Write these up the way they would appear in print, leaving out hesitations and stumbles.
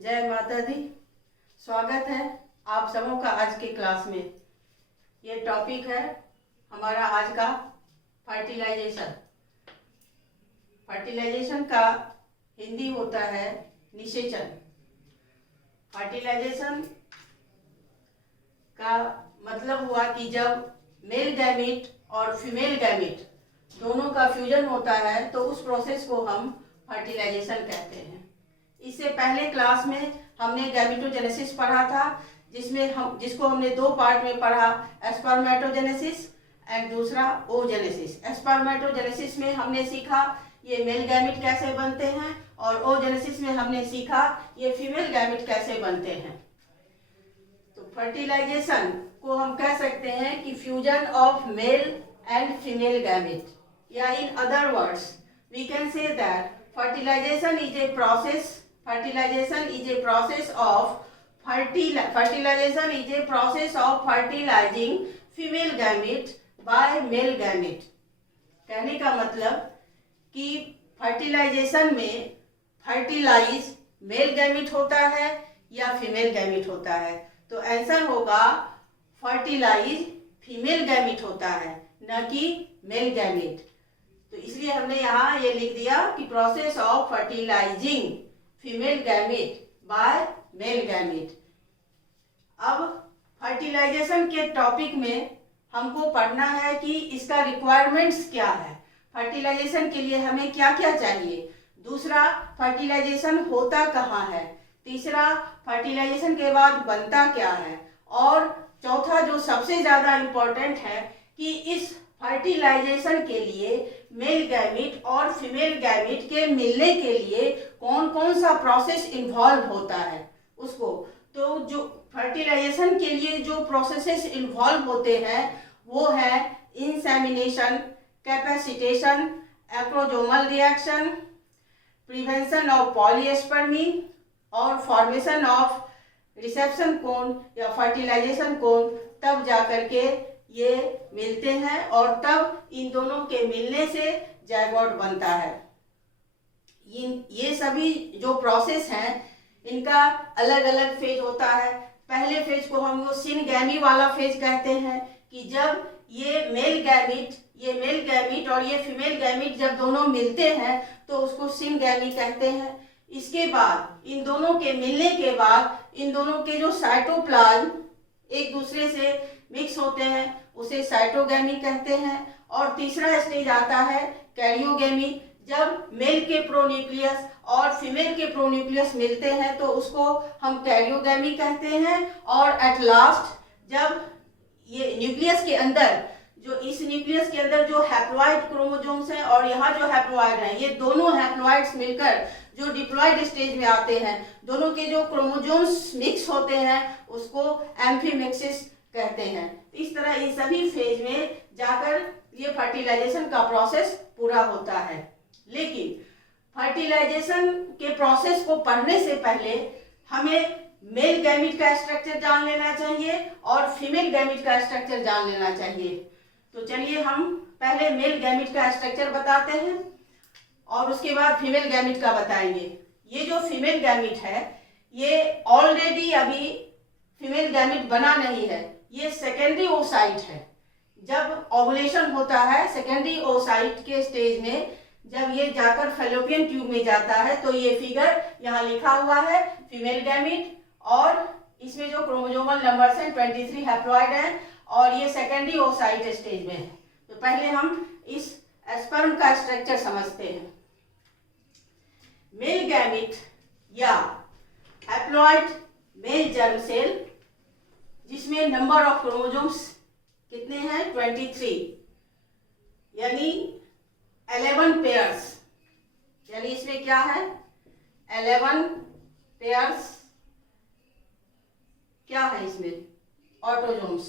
जय माता दी। स्वागत है आप सबों का आज के क्लास में। ये टॉपिक है हमारा आज का फर्टिलाइजेशन। फर्टिलाइजेशन का हिंदी होता है निषेचन। फर्टिलाइजेशन का मतलब हुआ कि जब मेल गैमीट और फीमेल गैमीट दोनों का फ्यूजन होता है तो उस प्रोसेस को हम फर्टिलाइजेशन कहते हैं। इससे पहले क्लास में हमने गैमेटोजेनेसिस पढ़ा था, जिसको हमने दो पार्ट में पढ़ा, स्पर्मेटोजेनेसिस एंड दूसरा ओजेनेसिस। स्पर्मेटोजेनेसिस में हमने सीखा ये मेल गैमेट कैसे बनते हैं और ओजेनेसिस में हमने सीखा ये फीमेल गैमेट कैसे बनते हैं। तो फर्टिलाइजेशन को हम कह सकते हैं कि fusion of male and female gamete, या in other words we can say that fertilization is a process of fertilizing female gamete by male gamete। कहने का मतलब कि फर्टिलाइजेशन में फर्टिलाइज मेल गैमेट होता है या फीमेल गैमेट होता है। तो आंसर होगा फर्टिलाइज फीमेल गैमेट होता है, न कि मेल गैमेट। तो इसलिए हमने यहाँ ये लिख दिया कि process of fertilising female gamete by male gamete. अब फर्टिलाइजेशन के टॉपिक में हमको पढ़ना है कि इसका रिक्वायरमेंट्स क्या है, फर्टिलाइजेशन के लिए हमें क्या क्या चाहिए। दूसरा, फर्टिलाइजेशन होता कहाँ है। तीसरा, फर्टिलाइजेशन के बाद बनता क्या है। और चौथा जो सबसे ज़्यादा इम्पोर्टेंट है कि इस फर्टिलाइजेशन के लिए मेल गैमेट और फीमेल गैमेट के मिलने के लिए कौन कौन सा प्रोसेस इन्वॉल्व होता है उसको। तो जो फर्टिलाइजेशन के लिए जो प्रोसेसेस इन्वॉल्व होते हैं वो है insemination, capacitation, acrosomal reaction, prevention of polyspermy और फॉर्मेशन ऑफ रिसेप्शन कोन या फर्टिलाइजेशन कोन। तब जाकर के ये मिलते हैं और तब इन दोनों के मिलने से जायगोट बनता है। ये सभी जो प्रोसेस हैं इनका अलग अलग फेज होता है। पहले फेज को हम वो सिनगैमी वाला फेज कहते हैं कि जब ये मेल गैमीट और ये फीमेल गैमीट जब दोनों मिलते हैं तो उसको सिनगैमी कहते हैं। इसके बाद इन दोनों के मिलने के बाद इन दोनों के जो साइटोप्लाज्म एक दूसरे से मिक्स होते हैं उसे साइटोगैमी कहते हैं। और तीसरा स्टेज आता है कैरियोगैमी, जब मेल के प्रोन्यूक्लियस और फीमेल के प्रोन्यूक्लियस मिलते हैं तो उसको हम कैरियोगैमी कहते हैं। और एट लास्ट जब ये न्यूक्लियस के अंदर इस न्यूक्लियस के अंदर जो हैप्लॉइड क्रोमोसोम्स हैं और यहाँ जो हैप्लॉइड हैं, ये दोनों हैप्लॉइड्स मिलकर जो डिप्लॉइड स्टेज में आते हैं, दोनों के जो क्रोमोसोम्स मिक्स होते हैं उसको एम्फीमेक्सिस कहते हैं। इस तरह इन सभी फेज में जाकर ये फर्टिलाइजेशन का प्रोसेस पूरा होता है। लेकिन फर्टिलाइजेशन के प्रोसेस को पढ़ने से पहले हमें मेल गैमीट का स्ट्रक्चर जान लेना चाहिए और फीमेल गैमीट का स्ट्रक्चर जान लेना चाहिए। तो चलिए हम पहले मेल गैमीट का स्ट्रक्चर बताते हैं और उसके बाद फीमेल गैमीट का बताएंगे। ये जो फीमेल गैमीट है ये ऑलरेडी अभी फीमेल गैमीट बना नहीं है, ये सेकेंडरी ओसाइट है। जब ओवुलेशन होता है सेकेंडरी ओसाइट के स्टेज में, जब ये जाकर फैलोपियन ट्यूब में जाता है तो ये फिगर यहाँ लिखा हुआ है फीमेल गैमीट, और इसमें जो क्रोमोसोमल नंबर्स हैं 23 हैप्लॉइड हैं और ये सेकेंडरी ओसाइट स्टेज में है। तो पहले हम इस स्पर्म का स्ट्रक्चर समझते हैं। मेल गैमीट या हैप्लॉइड मेल जर्म सेल, जिसमें नंबर ऑफ क्रोमोसोम्स कितने हैं 23, यानी 11 पेयर्स, यानी इसमें क्या है 11 पेयर्स। क्या है इसमें ऑटोजोम्स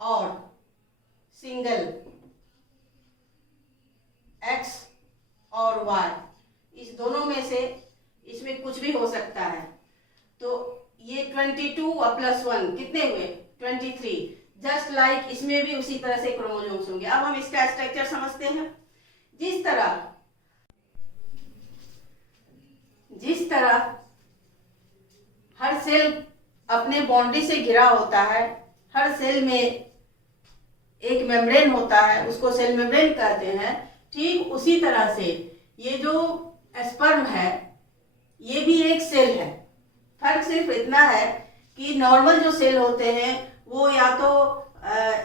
और सिंगल एक्स और वाई, इस दोनों में से इसमें कुछ भी हो सकता है। तो ये 22 + 1 कितने हुए 23। जस्ट लाइक इसमें भी उसी तरह से क्रोमोसोम्स होंगे। अब हम इसका स्ट्रक्चर समझते हैं। जिस तरह तरह हर सेल अपने बाउंड्री से घिरा होता है, हर सेल में एक मेम्ब्रेन होता है, उसको सेल मेम्ब्रेन कहते हैं। ठीक उसी तरह से ये जो स्पर्म है ये भी एक सेल है। फर्क सिर्फ इतना है कि नॉर्मल जो सेल होते हैं वो या तो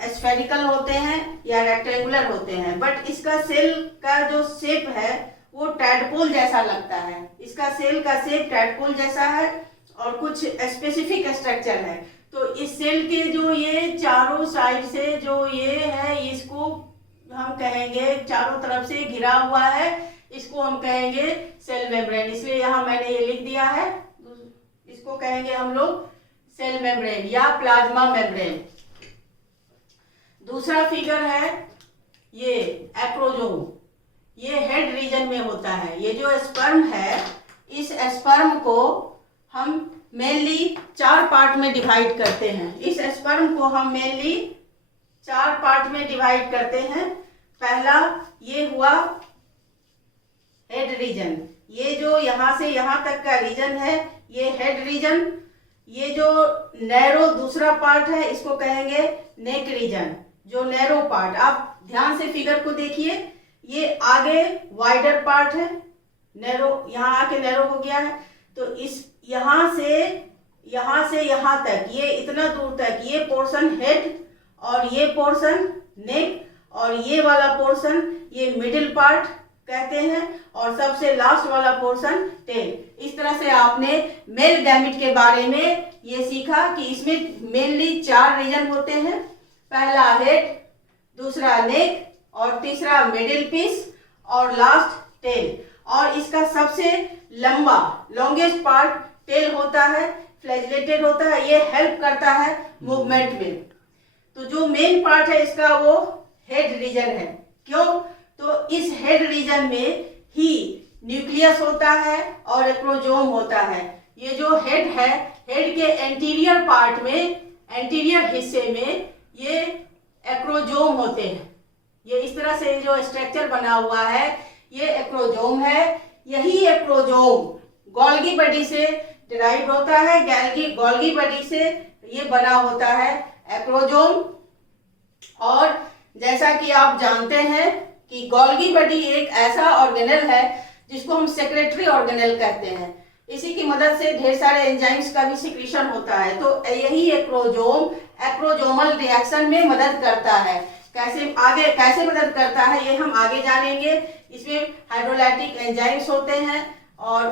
स्फेरिकल होते हैं या रेक्टेंगुलर होते हैं, बट इसका सेल का जो शेप है वो टैडपोल जैसा लगता है। इसका सेल का शेप टैडपोल जैसा है और कुछ स्पेसिफिक स्ट्रक्चर है। तो इस सेल के जो ये चारों साइड से जो ये है इसको हम कहेंगे, चारों तरफ से घिरा हुआ है, इसको हम कहेंगे सेल मेम्ब्रेन। इसलिए यहाँ मैंने ये लिख दिया है, इसको कहेंगे हम लोग सेल मेम्ब्रेन या प्लाज्मा मेम्ब्रेन। दूसरा फिगर है ये एक्रोजोम, ये हेड रीजन में होता है। ये जो स्पर्म है इस स्पर्म को हम मेनली 4 पार्ट में डिवाइड करते हैं। इस स्पर्म को हम मेनली 4 पार्ट में डिवाइड करते हैं। पहला ये हुआ हेड रीजन, ये जो यहाँ से यहाँ तक का रीजन है ये हेड रीजन। ये जो नैरो दूसरा पार्ट है इसको कहेंगे नेक रीजन, जो नैरो पार्ट। आप ध्यान से फिगर को देखिए, ये आगे वाइडर पार्ट है, नैरो यहाँ आके नैरो हो गया है। तो इस यहाँ से यहाँ तक, ये इतना दूर तक ये पोर्शन हेड और ये पोर्शन नेक और ये वाला पोर्शन ये मिडिल पार्ट कहते हैं और सबसे लास्ट वाला पोर्शन टेल। इस तरह से आपने मेल गैमेट के बारे में ये सीखा कि इसमें मेनली 4 रीजन होते हैं। पहला हेड, दूसरा नेक और तीसरा मिडिल पीस और लास्ट टेल। और इसका सबसे लंबा लॉन्गेस्ट पार्ट टेल होता है, फ्लैजिलेटेड होता है, ये हेल्प करता है मूवमेंट में। तो जो मेन पार्ट है इसका वो हेड रीजन है। क्यों? तो इस हेड रीजन में ही न्यूक्लियस होता है और एक्रोजोम होता है। ये जो हेड है, हेड के एंटीरियर पार्ट में, एंटीरियर हिस्से में ये एक्रोजोम होते हैं। ये इस तरह से जो स्ट्रक्चर बना हुआ है ये एक्रोजोम है। यही एक्रोजोम गोल्गी बॉडी से डिराइव होता है, गोल्गी बॉडी से ये बना होता है एक्रोजोम। और जैसा कि आप जानते हैं कि गोल्गी बॉडी एक ऐसा ऑर्गेनेल है जिसको हम सेक्रेटरी ऑर्गेनेल कहते हैं। इसी की मदद से ढेर सारे एंजाइम्स का भी सिक्रीशन होता है। तो यही एक्रोजोम एक्रोजोमल रिएक्शन में मदद करता है। कैसे मदद करता है ये हम आगे जानेंगे। इसमें हाइड्रोलाइटिक एंजाइम्स होते हैं और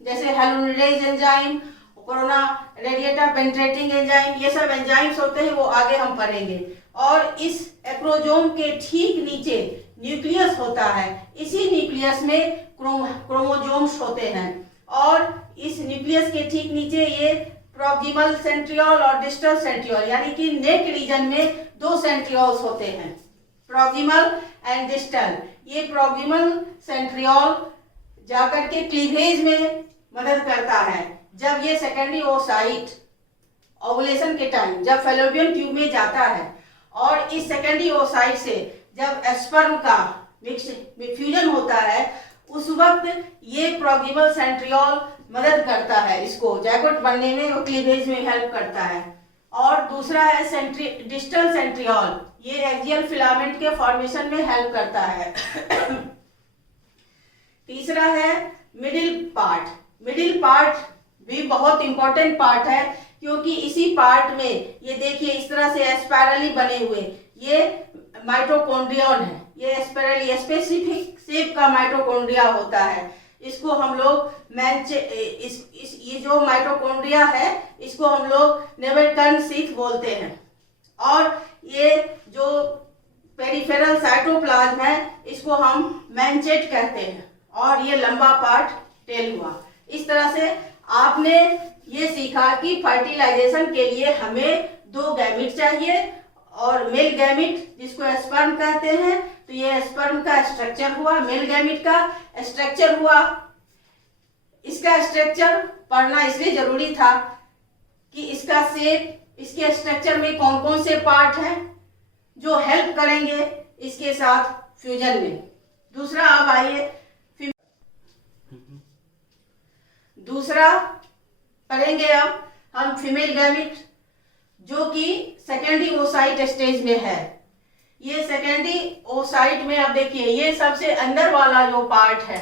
जैसे hyaluronidase enzyme, corona radiator penetrating enzyme, ये सब एंजाइम्स होते हैं, वो आगे हम पढ़ेंगे। और इस एक्रोजोम के ठीक नीचे न्यूक्लियस होता है। इसी न्यूक्लियस में क्रोमोजोम्स होते हैं और इस न्यूक्लियस के ठीक नीचे ये प्रॉक्सिमल सेंट्रियोल और डिस्टल सेंट्रियोल, यानी कि नेक रीजन में 2 सेंट्रियोल्स होते हैं, प्रॉक्सिमल एंड डिस्टल। ये प्रॉक्सिमल सेंट्रियोल जाकर के क्लीवेज में मदद करता है। जब ये सेकेंडरी ओसाइट ओवुलेशन के टाइम जब फैलोपियन ट्यूब में जाता है और इस सेकेंडरी ओसाइट से जब स्पर्म का फ्यूजन होता है उस वक्त ये प्रॉक्सिमल सेंट्रियोल मदद करता है, इसको जैकोट बनने में और क्लीवेज में हेल्प करता है। और दूसरा है डिस्टल सेंट्रियोल, ये एक्सियल फिलामेंट के फॉर्मेशन में हेल्प करता है। तीसरा है मिडिल पार्ट। मिडिल पार्ट भी बहुत इंपॉर्टेंट पार्ट है क्योंकि इसी पार्ट में ये देखिए इस तरह से स्पाइरली बने हुए ये माइटोकॉन्ड्रियन है। ये स्पाइरली स्पेसिफिक शेप का माइटोकॉन्ड्रिया होता है। इसको हम लोग ये जो माइटोकॉन्ड्रिया है इसको हम लोग नेवेटन शीथ बोलते हैं। और ये जो पेरिफेरल साइटोप्लाज्म है इसको हम मैंचेट कहते हैं। और ये लंबा पार्ट टेल हुआ। इस तरह से आपने ये सीखा कि फर्टिलाइजेशन के लिए हमें 2 गैमेट चाहिए और मेल गैमेट जिसको स्पर्म कहते हैं। तो ये स्पर्म का स्ट्रक्चर हुआ, मेल गैमेट का स्ट्रक्चर हुआ। इसका स्ट्रक्चर पढ़ना इसलिए जरूरी था कि इसका शेप, इसके स्ट्रक्चर में कौन कौन से पार्ट हैं जो हेल्प करेंगे इसके साथ फ्यूजन में। दूसरा अब आइए दूसरा पढ़ेंगे अब हम फीमेल गैमिट, जो कि सेकेंडरी ओसाइट स्टेज में है। ये सेकेंडरी ओसाइट में अब देखिए, ये सबसे अंदर वाला जो पार्ट है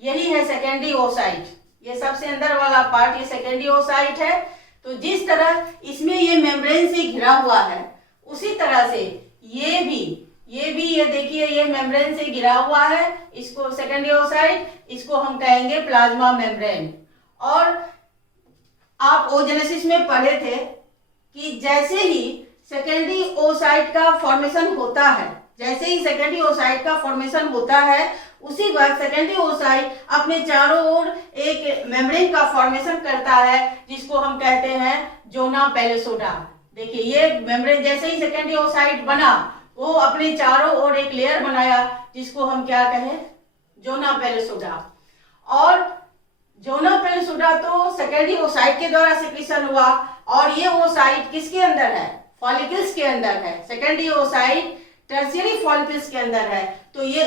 यही है सेकेंडरी ओसाइट। ये सबसे अंदर वाला पार्ट ये सेकेंडरी ओसाइट है। तो जिस तरह इसमें ये मेम्ब्रेन से घिरा हुआ है, उसी तरह से ये भी ये देखिए, ये मेम्ब्रेन से घिरा हुआ है। इसको सेकेंडरी ओसाइट, इसको हम कहेंगे प्लाज्मा मेम्ब्रेन। और आप ओजेनेसिस में पढ़े थे कि जैसे ही सेकेंडरी ओसाइट का फॉर्मेशन होता है, जैसे ही सेकेंडरी ओसाइट का फॉर्मेशन होता है, उसी वक्त सेकेंडरी ओसाइट अपने चारों ओर एक मेम्ब्रेन का फॉर्मेशन करता है, जिसको हम कहते हैं जोना पेलिसोडा। देखिए, ये मेम्ब्रेन जैसे ही सेकेंडरी ओसाइट बना, वो अपने चारों ओर एक लेयर बनाया, जिसको हम क्या कहें, जोना पेलिसोडा। और जोना पेलिसोडा तो सेकेंडरी ओसाइट के द्वारा सिक्रीशन हुआ, और ये ओसाइट किसके अंदर है, फॉलिकल्स के अंदर है। सेकेंडरी ओसाइट टर्शियरी फॉलिकल्स के अंदर है। तो ये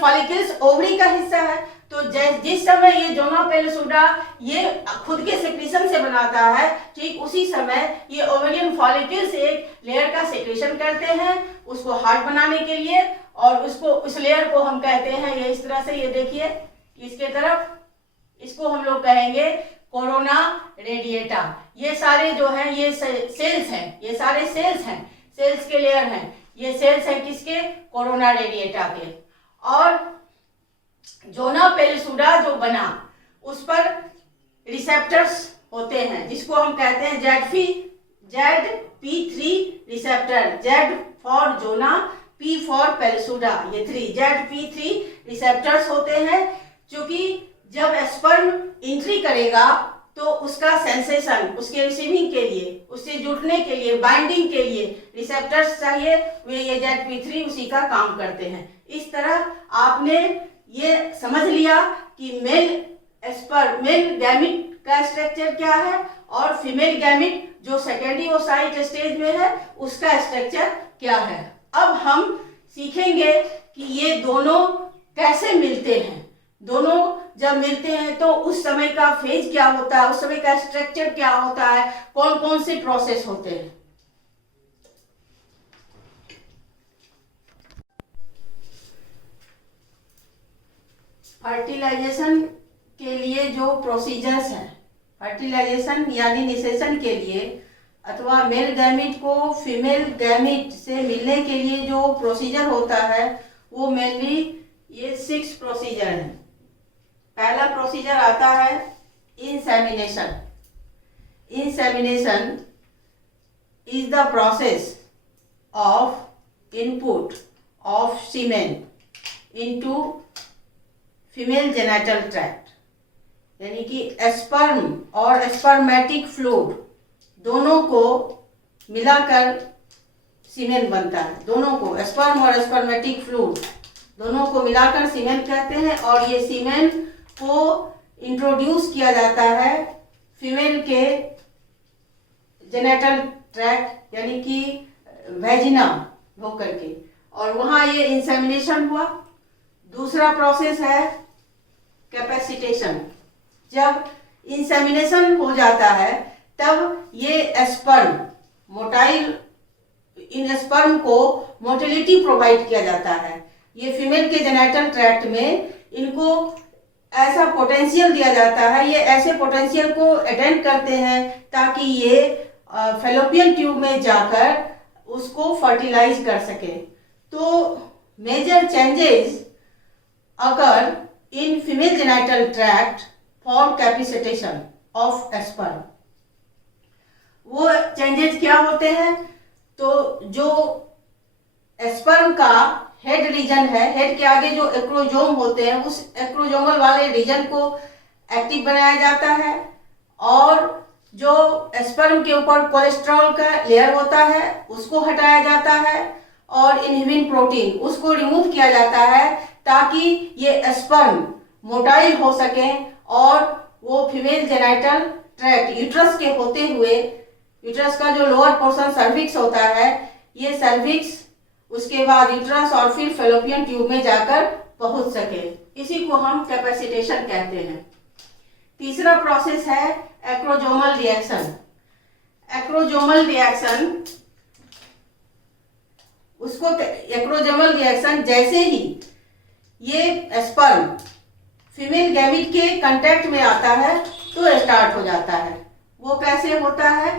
फॉलिकल्स ओवरी का हिस्सा है। तो जिस समय ये जोना पेलिसोडा ये खुद के सेक्रेशन से बनाता है, ठीक उसी समय ये ओवेरियन फॉलिकल्स एक लेयर का सेक्रेशन करते हैं उसको हार्ड बनाने के लिए, और उसको उस लेयर को हम कहते हैं, ये इस तरह से, ये देखिए इसके तरफ, इसको हम लोग कहेंगे कोरोना रेडिएटा। ये सारे जो हैं ये सेल्स हैं, ये सारे सेल्स हैं, सेल्स के लेयर हैं। ये सेल्स हैं किसके, कोरोना रेडिएटा के। और जोना पेलिसोडा जो बना, उस पर रिसेप्टर्स होते हैं, जिसको हम कहते हैं ZP3 receptor. Z for zona, P for pellucida, ये 3 ZP3 रिसेप्टर्स होते हैं। क्योंकि जब स्पर्म एंट्री करेगा तो उसका सेंसेशन, उसके रिसीविंग के लिए, उससे जुड़ने के लिए, बाइंडिंग के लिए रिसेप्टर्स चाहिए, वे ये ZP3 उसी का काम करते हैं। इस तरह आपने ये समझ लिया कि मेल गैमिट का स्ट्रक्चर क्या है, और फीमेल गैमिट जो सेकेंडरी ओसाइट स्टेज में है उसका स्ट्रक्चर क्या है। अब हम सीखेंगे कि ये दोनों कैसे मिलते हैं। दोनों जब मिलते हैं तो उस समय का फेज क्या होता है, उस समय का स्ट्रक्चर क्या होता है, कौन कौन से प्रोसेस होते हैं। फर्टिलाइजेशन के लिए जो प्रोसीजर्स हैं, फर्टिलाइजेशन यानी निषेचन के लिए, अथवा मेल गैमिट को फीमेल गैमिट से मिलने के लिए जो प्रोसीजर होता है, वो मेनली ये 6 प्रोसीजर हैं। पहला प्रोसीजर आता है insemination. Insemination is the process of input of semen into female genital tract, यानी कि स्पर्म और स्पर्मेटिक फ्लूइड दोनों को मिलाकर सीमेन बनता है। दोनों को, स्पर्म और स्पर्मेटिक फ्लूइड दोनों को मिलाकर सीमेन कहते हैं। और ये सीमेन को इंट्रोड्यूस किया जाता है फीमेल के जेनिटल ट्रैक्ट, यानी कि वेजिना होकर के, और वहाँ ये इंसेमिनेशन हुआ। दूसरा प्रोसेस है कैपेसिटेशन। जब इंसेमिनेशन हो जाता है तब ये स्पर्म मोटाइल, इन स्पर्म को मोटिलिटी प्रोवाइड किया जाता है। ये फीमेल के जेनिटल ट्रैक्ट में इनको ऐसा पोटेंशियल दिया जाता है, ये ऐसे पोटेंशियल को अटेंड करते हैं ताकि ये फैलोपियन ट्यूब में जाकर उसको फर्टिलाइज कर सके। तो major changes occur in female genital tract for capacitation of sperm. वो चेंजेस क्या होते हैं, तो जो स्पर्म का हेड रीजन है, हेड के आगे जो एक्रोजोम होते हैं, उस एक्रोजोमल वाले रीजन को एक्टिव बनाया जाता है, और जो स्पर्म के ऊपर कोलेस्ट्रॉल का लेयर होता है उसको हटाया जाता है, और इनहिबिन प्रोटीन उसको रिमूव किया जाता है ताकि ये स्पर्म मोटाइल हो सके, और वो फीमेल जेनिटल ट्रैक्ट यूट्रस के होते हुए, यूट्रस का जो लोअर पोर्शन सर्विक्स होता है, ये सर्विक्स उसके बाद यूट्रस और फिर फैलोपियन ट्यूब में जाकर पहुंच सके। इसी को हम कैपेसिटेशन कहते हैं। तीसरा प्रोसेस है acrosomal reaction. Acrosomal reaction acrosomal reaction जैसे ही ये स्पर्म फीमेल गैमीट के कांटेक्ट में आता है तो स्टार्ट हो जाता है। वो कैसे होता है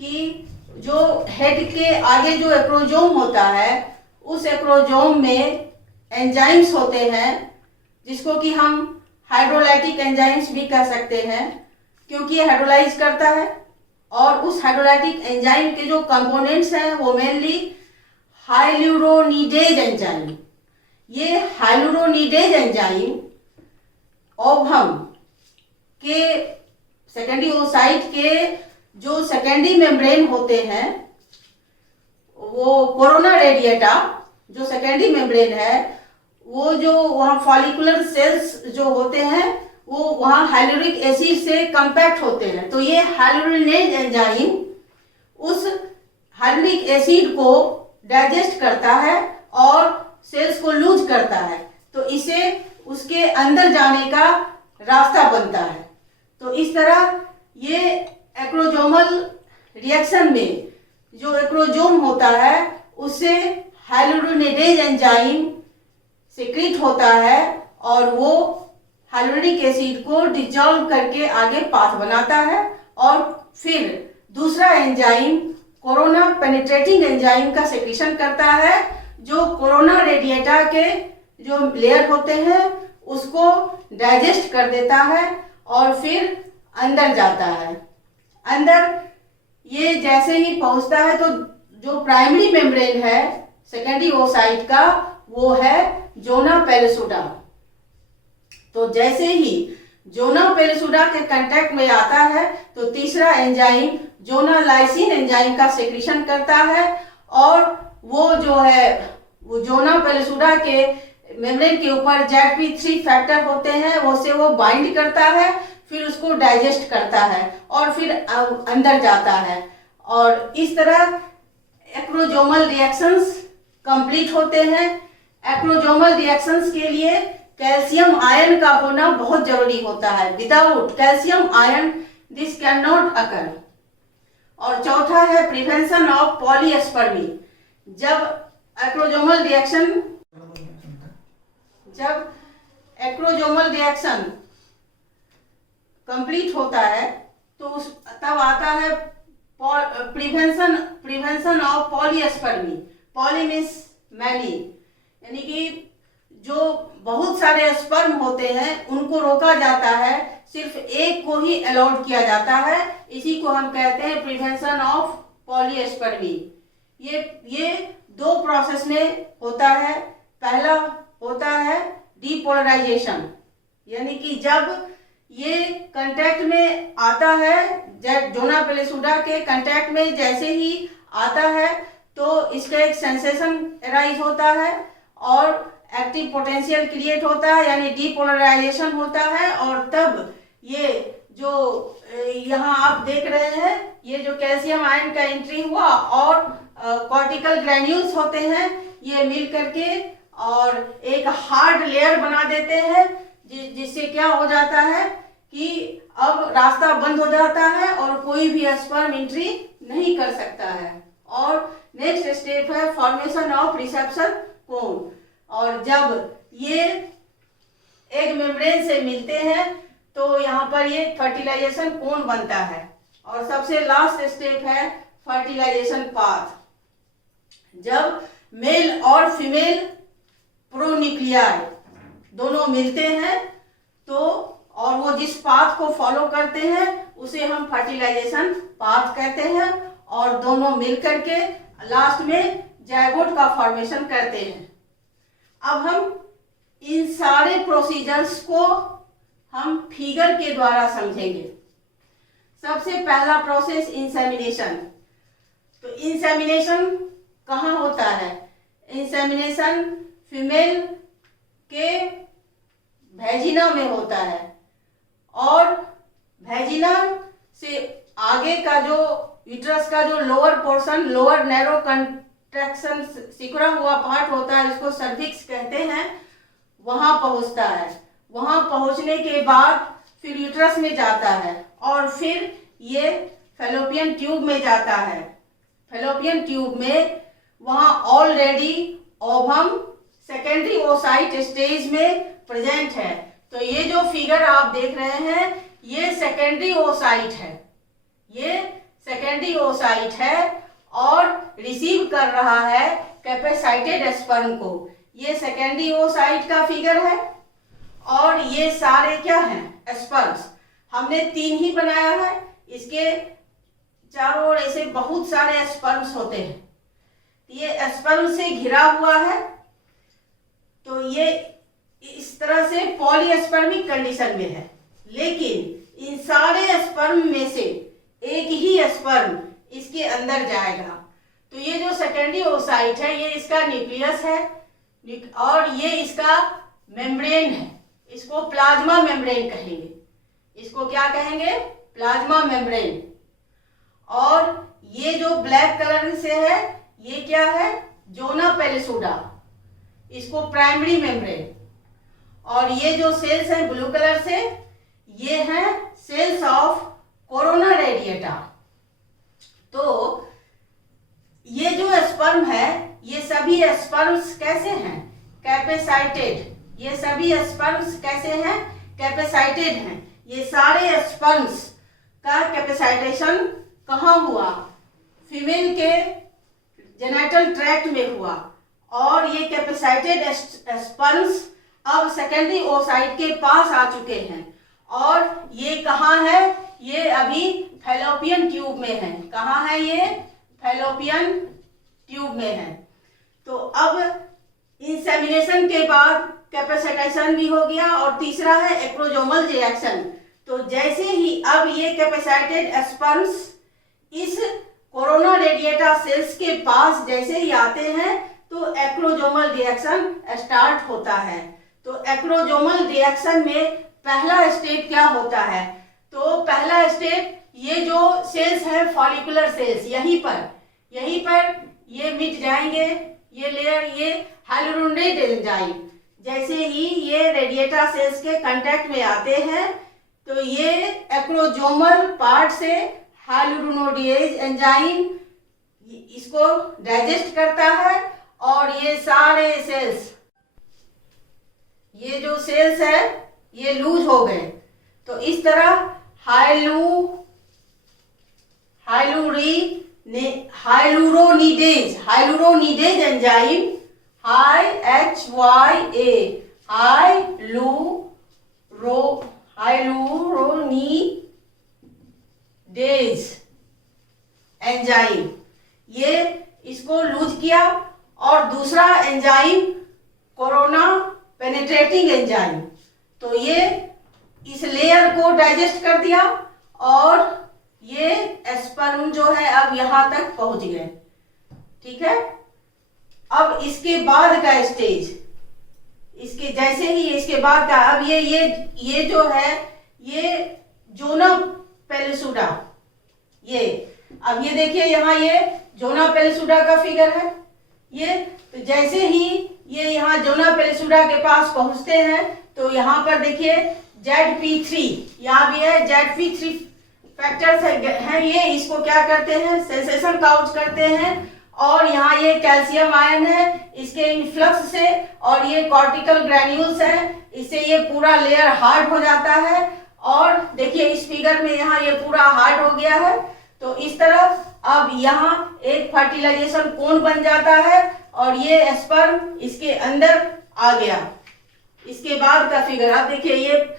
कि जो हेड के आगे जो एक्रोजोम होता है, उस एक्रोजोम में एंजाइम्स होते हैं, जिसको कि हम हाइड्रोलाइटिक एंजाइम्स भी कह सकते हैं, क्योंकि ये हाइड्रोलाइज करता है। और उस हाइड्रोलाइटिक एंजाइम के जो कंपोनेंट्स हैं वो मेनली हाइल्यूरोनिडेज एंजाइम। ये हाइल्यूरोनिडेज एंजाइम ओवम के सेकेंडरी ओसाइट के जो सेकेंडरी मेम्ब्रेन होते हैं, वो कोरोना रेडिएटा जो सेकेंडरी मेम्ब्रेन है, वो जो वहाँ फॉलिकुलर सेल्स जो होते हैं वो वहाँ हाइल्यूरिक एसिड से कंपैक्ट होते हैं। तो ये हाइल्यूरिनेज एंजाइम उस हाइल्यूरिक एसिड को डाइजेस्ट करता है और सेल्स को लूज करता है, तो इसे उसके अंदर जाने का रास्ता बनता है। तो इस तरह ये एक्रोजोमल रिएक्शन में जो एक्रोजोम होता है उससे हाइल्यूरोनिडेज एंजाइम सिक्रीट होता है और वो हाइल्यूरिक एसिड को डिसॉल्व करके आगे पाथ बनाता है। और फिर दूसरा एंजाइम कोरोना पेनिट्रेटिंग एंजाइम का सेक्रेशन करता है, जो कोरोना रेडिएटा के जो लेयर होते हैं उसको डाइजेस्ट कर देता है और फिर अंदर जाता है। अंदर ये जैसे ही पहुंचता है तो जो प्राइमरी मेम्ब्रेन है सेकेंडरी ओसाइट का, वो है जोना पेलिसुडा। तो जैसे ही जोना पेलिसुडा के कांटेक्ट में आता है तो तीसरा एंजाइम जोना लाइसिन एंजाइम का सेक्रेशन करता है और वो जो है वो जोना पेलिसुडा के मेम्ब्रेन के ऊपर ZP3 फैक्टर होते हैं, वो से वो बाइंड करता है, फिर उसको डाइजेस्ट करता है और फिर अंदर जाता है। और इस तरह एक्रोजोमल रिएक्शंस कंप्लीट होते हैं। एक्रोजोमल रिएक्शंस के लिए कैल्शियम आयन का होना बहुत जरूरी होता है। Without calcium ion this can not occur. और चौथा है प्रिवेंशन ऑफ पॉलीएस्पर्मी। जब एक्रोजोमल रिएक्शन कंप्लीट होता है तो तब आता है prevention of polyspermy. Poly means many, यानी कि जो बहुत सारे स्पर्म होते हैं उनको रोका जाता है, सिर्फ एक को ही अलाउड किया जाता है। इसी को हम कहते हैं प्रिवेंशन ऑफ पॉलीएस्पर्मी। ये दो प्रोसेस में होता है। पहला होता है डीपोलराइजेशन, यानी कि जब ये कांटेक्ट में आता है, जोना पेलिसुडा के कांटेक्ट में जैसे ही आता है तो इसका एक सेंसेशन अराइज होता है और एक्टिव पोटेंशियल क्रिएट होता है, यानी डीपोलराइजेशन होता है। और तब ये जो यहाँ आप देख रहे हैं, ये जो कैल्शियम आयन का एंट्री हुआ और कॉर्टिकल ग्रैन्यूल्स होते हैं, ये मिल करके और एक हार्ड लेयर बना देते हैं, जिससे क्या हो जाता है कि अब रास्ता बंद हो जाता है और कोई भी स्पर्म एंट्री नहीं कर सकता है। और नेक्स्ट स्टेप है फॉर्मेशन ऑफ रिसेप्शन कोन। और जब ये एग मेम्ब्रेन से मिलते हैं तो यहाँ पर ये फर्टिलाइजेशन कोन बनता है। और सबसे लास्ट स्टेप है फर्टिलाइजेशन पाथ। जब मेल और फीमेल प्रोन्यूक्लियाई दोनों मिलते हैं तो और वो जिस पाथ को फॉलो करते हैं उसे हम फर्टिलाइजेशन पाथ कहते हैं, और दोनों मिलकर के लास्ट में जायगोट का फॉर्मेशन करते हैं। अब हम इन सारे प्रोसीजर्स को हम फिगर के द्वारा समझेंगे। सबसे पहला प्रोसेस इंसेमिनेशन। तो इंसेमिनेशन कहाँ होता है? इंसेमिनेशन फीमेल के वैजिना में होता है और वैजिना से आगे का जो यूट्रस का जो lower portion, lower narrow contraction सिकुड़ा हुआ पार्ट होता है, इसको सर्विक्स कहते हैं, वहां पहुंचता है। वहां पहुंचने के बाद फिर यूट्रस में जाता है और फिर ये फैलोपियन ट्यूब में जाता है। फैलोपियन ट्यूब में वहाँ already ovum secondary oocyte stage में प्रेजेंट है। तो ये जो फिगर आप देख रहे हैं ये सेकेंडरी ओसाइट है, ये सेकेंडरी ओसाइट है और रिसीव कर रहा है कैपेसाइटेड स्पर्म को। ये सेकेंडरी ओसाइट का फिगर है और ये सारे क्या हैं, स्पर्म्स। हमने 3 ही बनाया है, इसके चारों ओर ऐसे बहुत सारे स्पर्म्स होते हैं। ये स्पर्म से घिरा हुआ है, तो ये इस तरह से पॉलीस्पर्मिक कंडीशन में है। लेकिन इन सारे स्पर्म में से एक ही स्पर्म इसके अंदर जाएगा। तो ये जो सेकेंडरी ओसाइट है ये इसका न्यूक्लियस है और ये इसका मेम्ब्रेन है। इसको प्लाज्मा मेम्ब्रेन कहेंगे। इसको क्या कहेंगे, प्लाज्मा मेम्ब्रेन। और ये जो ब्लैक कलर से है ये क्या है, जोना पेलिसुडा, इसको प्राइमरी मेम्ब्रेन। और ये जो सेल्स हैं ब्लू कलर से, ये हैं सेल्स ऑफ कोरोना रेडिएटा। तो ये जो स्पर्म है ये सभी स्पर्म्स कैसे हैं, कैपेसाइटेड। ये सभी स्पर्म्स कैसे हैं, कैपेसाइटेड हैं। ये सारे स्पर्म्स का कैपेसाइटेशन कहाँ हुआ, फीमेल के जेनिटल ट्रैक्ट में हुआ। और ये कैपेसाइटेड स्पर्म्स अब सेकेंडरी ओसाइट के पास आ चुके हैं। और ये कहाँ है, ये अभी फैलोपियन ट्यूब में है। कहाँ है ये, फैलोपियन ट्यूब में है। तो अब इंसेमिनेशन के बाद कैपेसाइटेशन भी हो गया। और तीसरा है एक्रोजोमल रिएक्शन। तो जैसे ही अब ये कैपेसाइटेड स्पर्म्स इस कोरोना रेडिएटा सेल्स के पास जैसे ही आते हैं तो एक्रोजोमल रिएक्शन स्टार्ट होता है। तो एक्रोजोमल रिएक्शन में पहला स्टेप क्या होता है, तो पहला स्टेप ये जो सेल्स है फॉलिकुलर सेल्स, यहीं पर ये मिट जाएंगे, ये लेयर, ये हाइलुरोनिडेज एंजाइम जैसे ही ये रेडिएटा सेल्स के कांटेक्ट में आते हैं तो ये एक्रोजोमल पार्ट से हाइलुरोनिडेज एंजाइम इसको डाइजेस्ट करता है और ये सारे सेल्स, ये जो सेल्स है ये लूज हो गए। तो इस तरह हाइलुरोनिडेज एंजाइम हाइलुरोनिडेज एंजाइम ये इसको लूज किया। और दूसरा एंजाइम कोरोना पेनिट्रेटिंग एंजाइम, तो ये इस लेयर को डाइजेस्ट कर दिया और ये स्पर्म जो है अब यहां तक पहुंच गए। ठीक है, अब इसके बाद का स्टेज, इसके जैसे ही इसके बाद का, अब ये जो है ये जोना पेलिसुडा, ये अब ये देखिए यहाँ ये जोना पेलिसुडा का फिगर है ये। तो जैसे ही ये यहाँ जोना पेलिसुडा के पास पहुंचते हैं तो यहाँ पर देखिए ZP3 यहाँ भी है, ZP3 फैक्टर्स हैं ये, इसको क्या करते हैं, सेंसेशन काउज करते हैं। और यहाँ ये कैल्शियम आयन है, इसके इन्फ्लक्स से और ये कॉर्टिकल ग्रैन्यूल्स हैं, इससे ये पूरा लेयर हार्ड हो जाता है। और देखिए इस फिगर में यहाँ ये पूरा हार्ड हो गया है। तो इस तरह अब यहाँ एक फर्टिलाइजेशन कोन बन जाता है और ये स्पर्म इसके अंदर आ गया। इसके बाद का फिगर आप देखिए, ये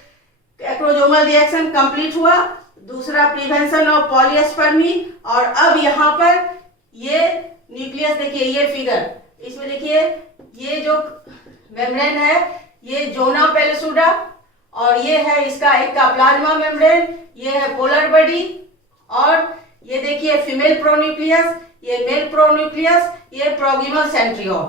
एक्रोजोमल रिएक्शन कंप्लीट हुआ, दूसरा प्रिवेंशन ऑफ पॉलीस्पर्मी। और अब यहाँ पर ये न्यूक्लियस देखिए, ये फिगर, इसमें देखिए ये जो मेम्ब्रेन है ये जोना पेलिसुडा और ये है इसका एक का प्लाज्मा मेम्ब्रेन, ये है पोलर बॉडी। और ये देखिए फीमेल प्रोन्यूक्लियस, ये मेल प्रोन्यूक्लियस, ये प्रोक्सिमल सेंट्रियोल।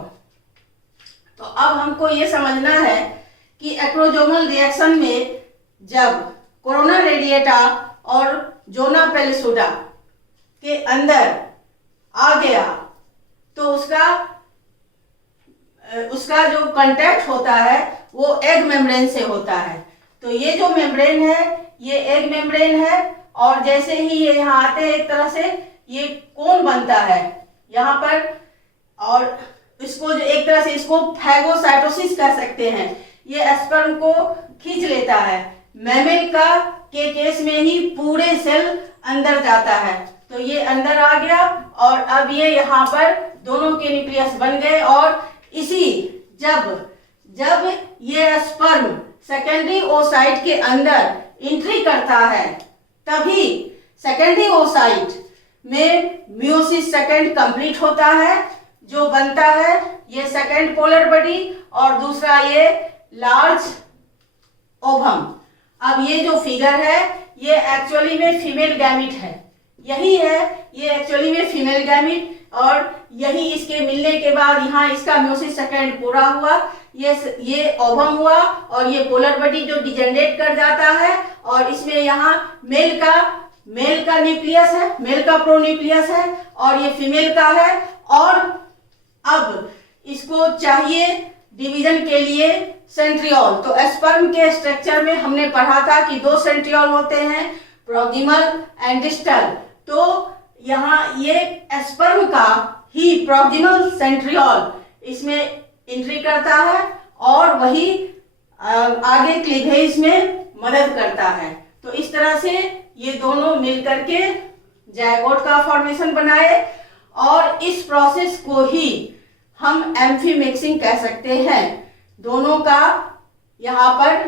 तो अब हमको ये समझना है कि एक्रोजोमल रिएक्शन में जब कोरोना रेडिएटा और जोना पेलिसुडा के अंदर आ गया तो उसका जो कांटेक्ट होता है वो एग मेम्ब्रेन से होता है। तो ये जो मेम्ब्रेन है ये एग मेम्ब्रेन है, और जैसे ही ये यहाँ आते हैं एक तरह से ये कोन बनता है यहाँ पर, और इसको जो एक तरह से इसको फैगोसाइटोसिस कह सकते हैं। ये स्पर्म को खींच लेता है। मैमल का के केस में ही पूरे सेल अंदर जाता है, तो ये अंदर आ गया और अब ये यहाँ पर दोनों के न्यूक्लियस बन गए। और इसी जब ये स्पर्म सेकेंडरी ओसाइट के अंदर एंट्री करता है तभी सेकेंडरी ओसाइट में मियोसिस सेकेंड कंप्लीट होता है, जो बनता है ये सेकेंड पोलर बॉडी और दूसरा ये लार्ज ओवम। अब ये जो फिगर है ये एक्चुअली में फीमेल गैमिट है, यही है ये एक्चुअली में फीमेल गैमिट, और यही इसके मिलने के बाद यहाँ इसका म्योसिस सेकेंड पूरा हुआ, ये ओवम हुआ और ये पोलर बॉडी जो डिजेनरेट कर जाता है, और इसमें यहाँ मेल का न्यूक्लियस है, मेल का प्रोन्यूक्लियस है और ये फीमेल का है। और अब इसको चाहिए डिवीजन के लिए सेंट्रियोल। तो स्पर्म के स्ट्रक्चर में हमने पढ़ा था कि 2 सेंट्रियोल होते हैं, प्रोक्सिमल एंड डिस्टल। तो यहाँ ये स्पर्म का ही प्रोक्सिमल सेंट्रियोल इसमें एंट्री करता है और वही आगे क्लीवेज में मदद करता है। तो इस तरह से ये दोनों मिलकर के जायगोट का फॉर्मेशन बनाए, और इस प्रोसेस को ही हम एम्फीमिक्सिंग कह सकते हैं। दोनों का यहाँ पर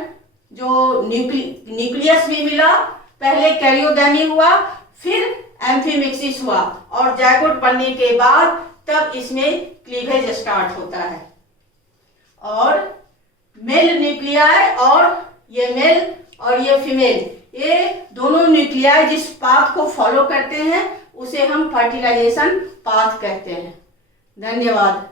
जो न्यूक्लियस भी मिला, पहले कैरियोगैमी हुआ फिर एम्फीमिक्सिस हुआ, और जायगोट बनने के बाद तब इसमें क्लीवेज स्टार्ट होता है। और मेल न्यूक्लियाई और ये मेल और ये फीमेल, ये दोनों न्यूक्लियाई जिस पाथ को फॉलो करते हैं उसे हम फर्टिलाइजेशन पाथ कहते हैं। धन्यवाद।